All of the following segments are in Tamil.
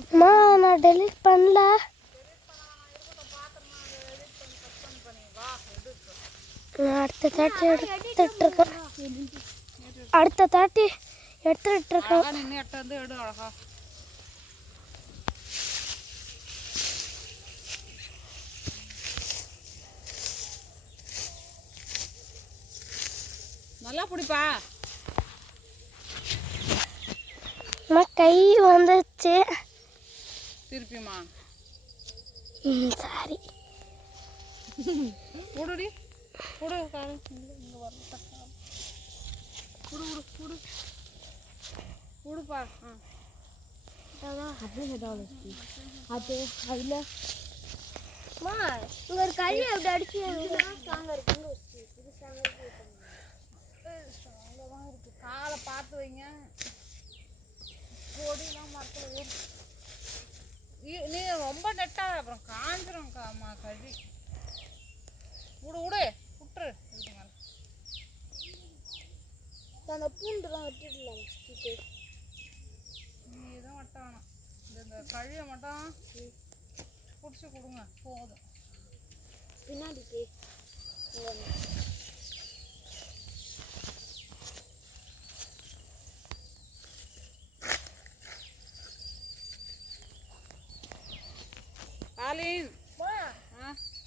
அம்மா நான் டெலிட் பண்ணல. நான் அடுத்த தாட்டி எடுத்துட்டு இருக்கேன். அடுத்த தாட்டி எடுத்துட்டு இருக்கேன். நல்லா பிடிப்பா. கை வந்துச்சு திருப்பிமா. சாரி. போடுடி போடு கால் இங்கே வரல. போடு போடு போடு போடுப்பா. அப்படியே அது அதில் இங்கே ஒரு கறி அப்படி அடிச்சு ஸ்ட்ராங்காக இருக்குன்னு இது ஸ்ட்ராங்காக இருக்கு. காலை பார்த்து வைங்க. கொடிலாம் மரத்தில் நீ ரொம்ப நெட்டாத அப்புறம் காஞ்சிரும். கறி விடு விடு விட்டுரு. இதுக்கு மேலே அந்த பூண்டுலாம் வெட்டிடலாம். நீ எதுவும் வெட்ட வேணாம். இந்த கழியை மட்டும் பிடிச்சி கொடுங்க போதும். பின்னாடி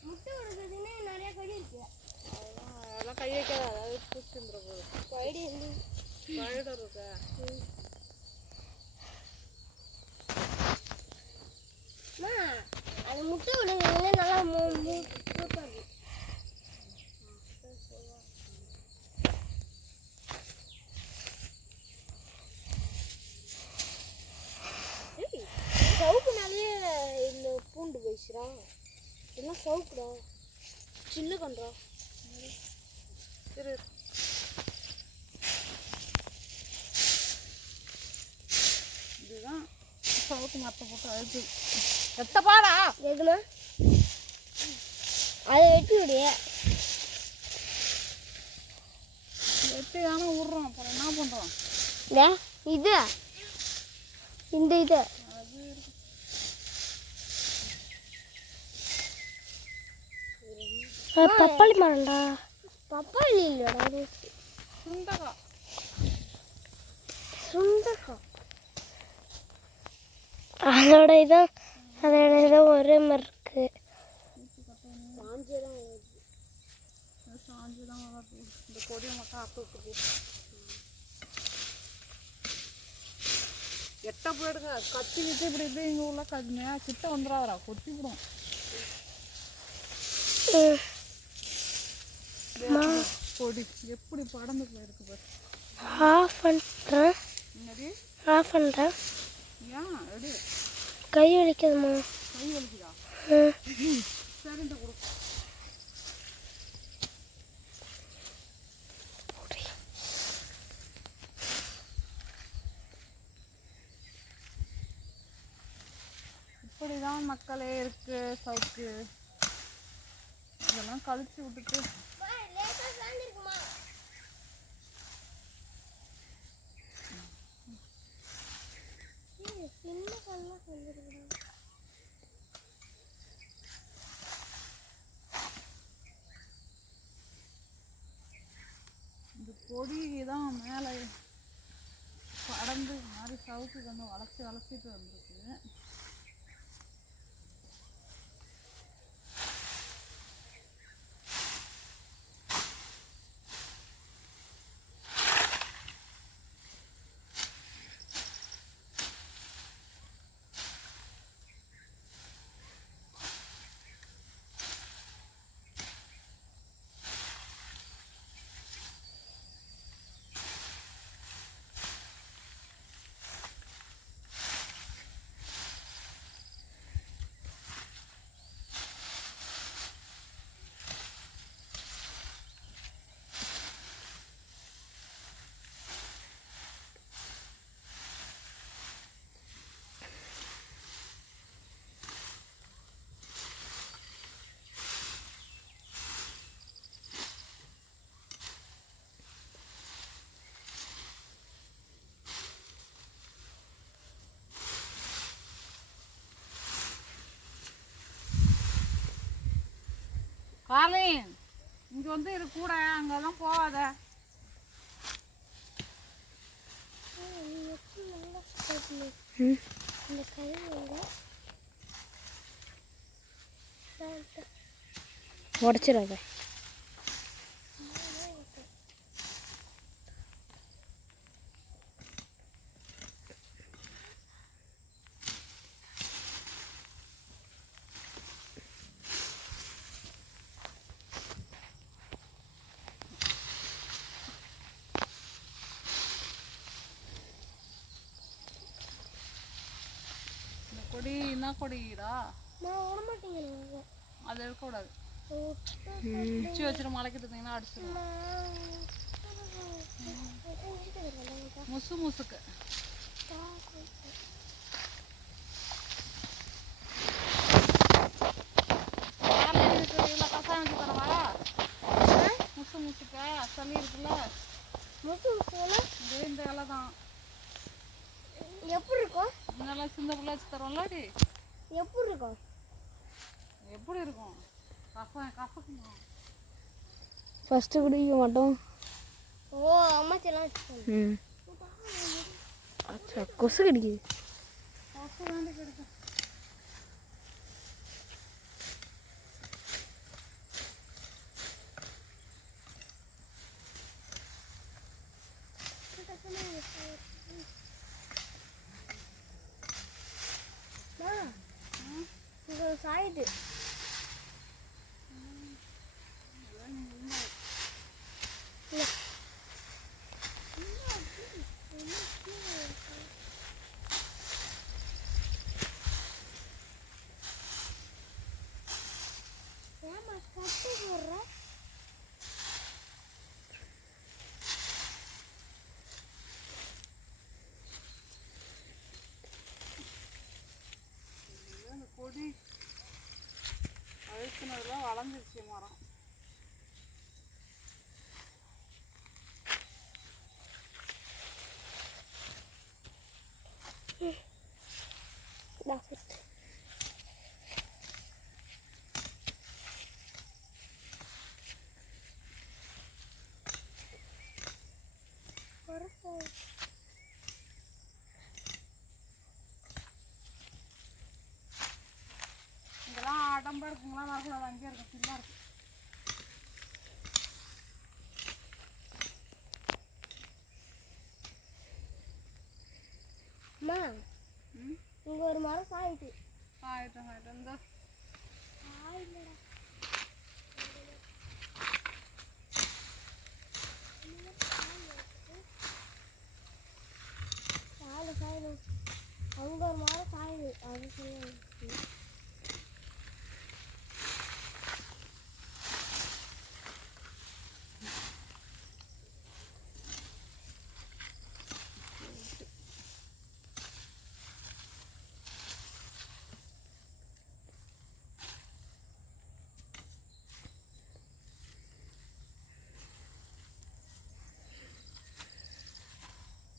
முட்டை உடைக்கிறதுன்னு நிறைய கடி இருக்கு. அதெல்லாம் கை வைக்காத. அதாவது பூச்சி வந்துட போகுது. பழுடம் இருக்கா? அது முட்டை உடைக்கிறதுல நல்லா மூப்பாது. சவுக்குனாலே இந்த பூண்டு போயிடுச்சுரா. எல்லாம் சவுக்குடா சில்லு கண்டா. சரி இதுதான் சவுக்கு மரத்தை போட்டு அழுத்து எத்தப்பாடா எதுனா அதை வெட்டி விடிய வெட்டி தானே விட்றோம். அப்புறம் என்ன பண்ணுறோம்? இது இந்த இது பப்பாளி மரம்டா. பப்பாளி இல்லைடா, சுண்டக்காய். அதோட இதான் ஒரே மாதிரி இருக்கு. சாஞ்சுதான் வளர்த்து. இந்த கொடியை மட்டும் அப்பு விட்டு எட்ட போயிடுங்க. கத்தி கிட்டு இப்படி இப்படி இங்கே உள்ள கிட்ட வந்துடாதா கொத்தி விடும். கொடி எப்படி படந்து போயிருக்கு பாரு. ஆஃப் பண்ணுறேன். ஏன் எடு கை வலிக்குதுமா. கை வலிக்குதா? சரின்ட்டு கொடு. இப்படிதான் மக்களே இருக்கு சவுக்கு. இதெல்லாம் கழிச்சு விட்டுட்டு இந்த கொடி தான் மேலே படந்து மாதிரி சவுக்கு வந்து வளைச்சிட்டு வந்துருக்கு. கார்லின் இங்கே வந்து இது கூட அங்கெல்லாம் போகாத. இந்த கை உடச்சிடாத. கொடி என்ன கொடிடா? நான் விட மாட்டேங்கிறேன். அதை எடுக்கக்கூடாது. உச்சி வச்சுட்டு மலைக்கிட்டு இருந்தீங்கன்னா அடிச்சிடும். முசு முசுக்கு இவ்வளோ கசாயம் வச்சு தரவா? முசு முசுக்க சளி இருக்குல்ல, முசு முசுனா இந்த இலை தான். எப்படி இருக்கும்? நல்லா சின்ன பிள்ளை வச்சு தரோம்லாடி. எப்படி இருக்கும்? எப்படி இருக்கும்? கசக்குமா? ஃபஸ்ட்டு குடிக்க மாட்டோம். ஓ அம்மாச்செல்லாம் வச்சுக்கோங்க. ம் அச்சா கொசு கடிக்குது. கொசு வேண்டி கிடைக்கும். இது சாயுது. ஏமா கட்டு போடுற? கொடி அழுத்தினதுலாம் வளைஞ்சிருச்சு மரம். இதெல்லாம் ஆடம்பா இருக்குங்களா? வரக்கூடாது, அங்கேயே இருக்கும், ஃபுல்லாக இருக்கும். அம்மா இங்க ஒரு மரம் சாயுது. ஆயிட்டும் ஆயிட்டும். இந்த சாயுது. அங்க ஒரு மரம் சாயுது. அது சொல்லுங்க.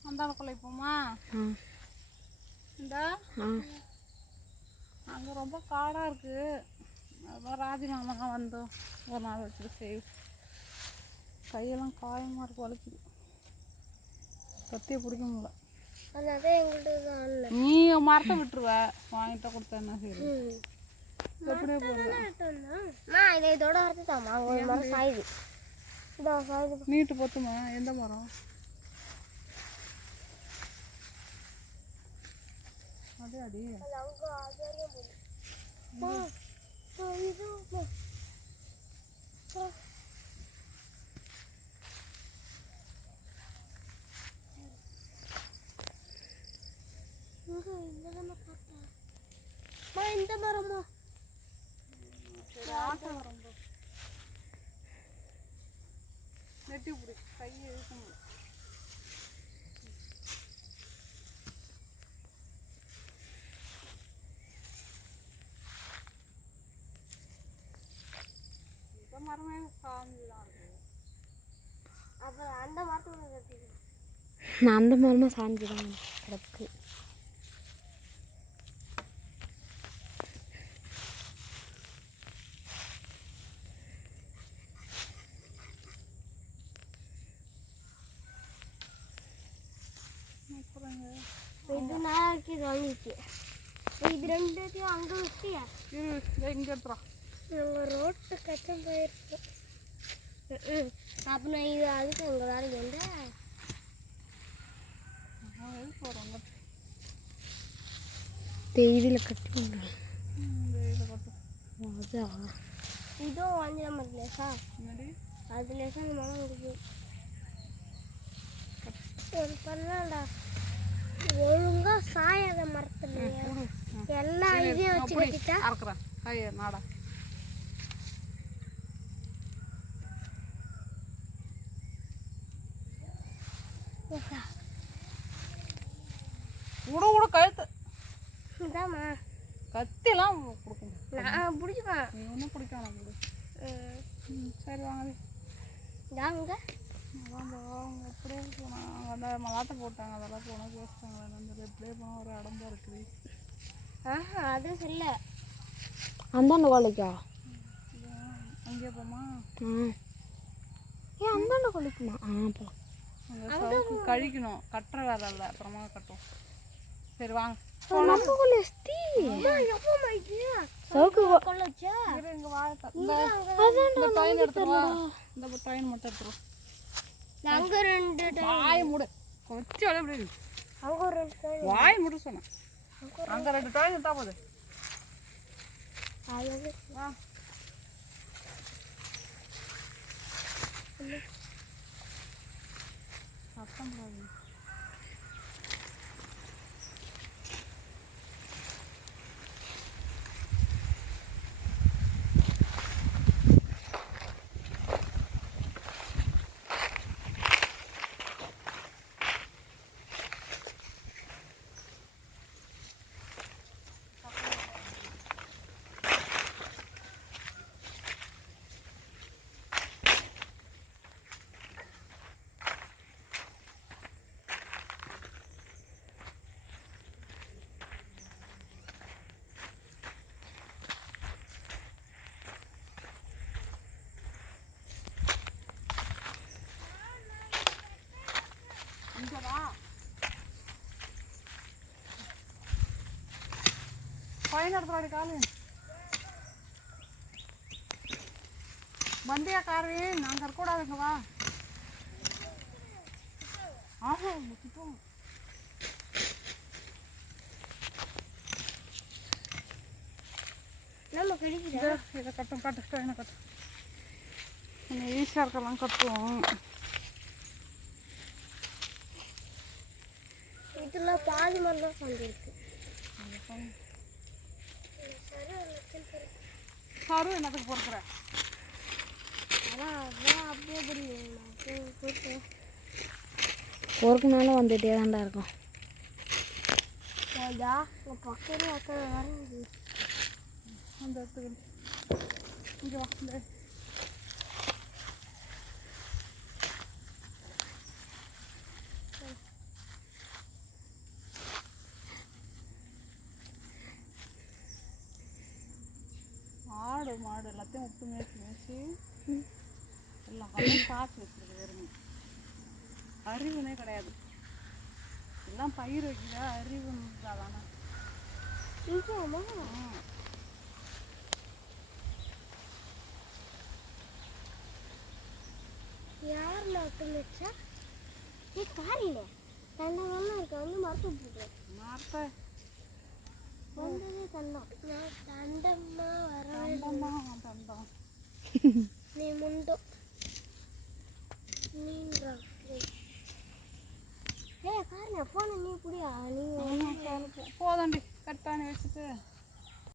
அந்த குலைப்போமா? இந்த அங்கே ரொம்ப காடாக இருக்குது. அதான் ராஜி மாமா வந்தோம் ஒரு நாள் வச்சுட்டு செய்ய. கையெல்லாம் காயமாக இருக்கு, வலிக்குது. கத்தியை பிடிக்க முடியல. அதான் எங்கள்கிட்ட நீ மரத்தை விட்டுருவ, வாங்கிட்ட கொடுத்தா என்ன செய்யுது? எப்படியே போடுவேன். இதை இதோட அறுத்துட்டாமா? அங்கே ஒரு மரம் சாயுது. இதோ சாயுது. நீட்டு பொத்துமா? எந்த மரம்? அதே அடி இந்த மரமா? நெட்டி பிடி, கையை இழுக்கணும். மரமே சாஞ்சுதான் இருக்கு. அப்புறம் அந்த மரத்தோட கட்டிக்கணும். நான் அந்த மரமாக சாஞ்சுதான் கிடக்கு. இது நாளைக்கு இது வாங்கிச்சு. இது ரெண்டுத்தையும் அங்கே வச்சியா? இங்கே எடுத்துறோம். நாங்கள் ரோட்டு கட்டம் போயிருக்கோம். அப்போ நான் இது அதுக்கு அங்கே வேலைக்கு வந்தேன். போகிறோம் தேயிலையில் கட்டி இதுவும் வாங்கிட மாட்டேலேசா? அது லேசா அந்த மரம் இருக்கு. ஒரு பண்ணாண்டா ஒழுங்காக சாயாத மரத்துல எல்லா இதையும் வச்சு கட்டிட்டா அறுக்கிறேன். காய நாடா விட விட கழுத்து இதாம்மா கத்திலாம் கொடுக்கணும். நான் பிடிச்சிப்பேன். நீ ஒன்றும் பிடிக்காம கொடு. சரி வாங்க தாங்க அதான் அப்படியே போனால் அந்த மலாட்டை போட்டாங்க, அதெல்லாம் போனால் பேசிட்டாங்க. அந்த எப்படியே போனால் ஒரு இடம்பா இருக்குது. அது இல்லை அந்தாண்ட கொலைக்கா அங்கேயே போமா? ஏன் அந்தாண்ட கொலைக்குமா? போகலாம். அந்த சவுக்கு கழிக்கணும், கட்டுற வேலை இல்லை, அப்புறமா கட்டும். சரி வாங்க. நம்ம கொலைஸ்தி சவுக்கு கொள்ளச்சா இங்கே வாழை இந்த ட்ரெயின் எடுத்துருவா. இந்த ட்ரெயின் மட்டும் எடுத்துருவோம். அங்கே ரெண்டு வாய் மூடு கொச்சி வர முடியாது. அங்கே ஒரு ரெண்டு வாய் மூட சொன்னேன். அங்கே 2 ட்ரெயின் எடுத்தா போகுது. அது வா சத்தம் போடாது. பையன் எடுத்துறாடி காலு வண்டியா காரவே நான் கறக்கூடாதுங்க. வா ஆஹோ முட்டிப்போம். நம்ம கிடைக்குது. இதை கட்டும் கட்டு ட்ரெயினை கட்டும். கொஞ்சம் ஈஸியாக இருக்கலாம் கட்டுவோம். இதில் பாதி மாதிரி தான் வந்துருக்கு. சரு என்னத்துக்கு பொறுக்கிற? அதான் அப்படியே புரியுது. பொறுக்குனாலும் வந்துட்டே தான்டா இருக்கும். பக்கம் அக்கறை வர அந்த இடத்துக்கு இங்கே வா. இந்த ஆடு மாடு எல்லாத்தையும் விட்டு மேய்ச்சி எல்லாம் காய்ச்சி வச்சுருக்கு. வெறும் அறிவுனே கிடையாது. எல்லாம் பயிர் வைக்கிற அறிவுன்னு தானே. யார் நட்டு வச்சா? நீ காரில தண்டங்கள்லாம் இருக்க வந்து மரத்து போட்டு மரத்தை வந்ததே தண்டம். நான் தண்டம்மா வர தண்டம் நீ முண்டும் நீன்றா. காரணம் ஃபோனை நீ புடியா? நீ போதாண்டி கட் பண்ணி வச்சுட்டு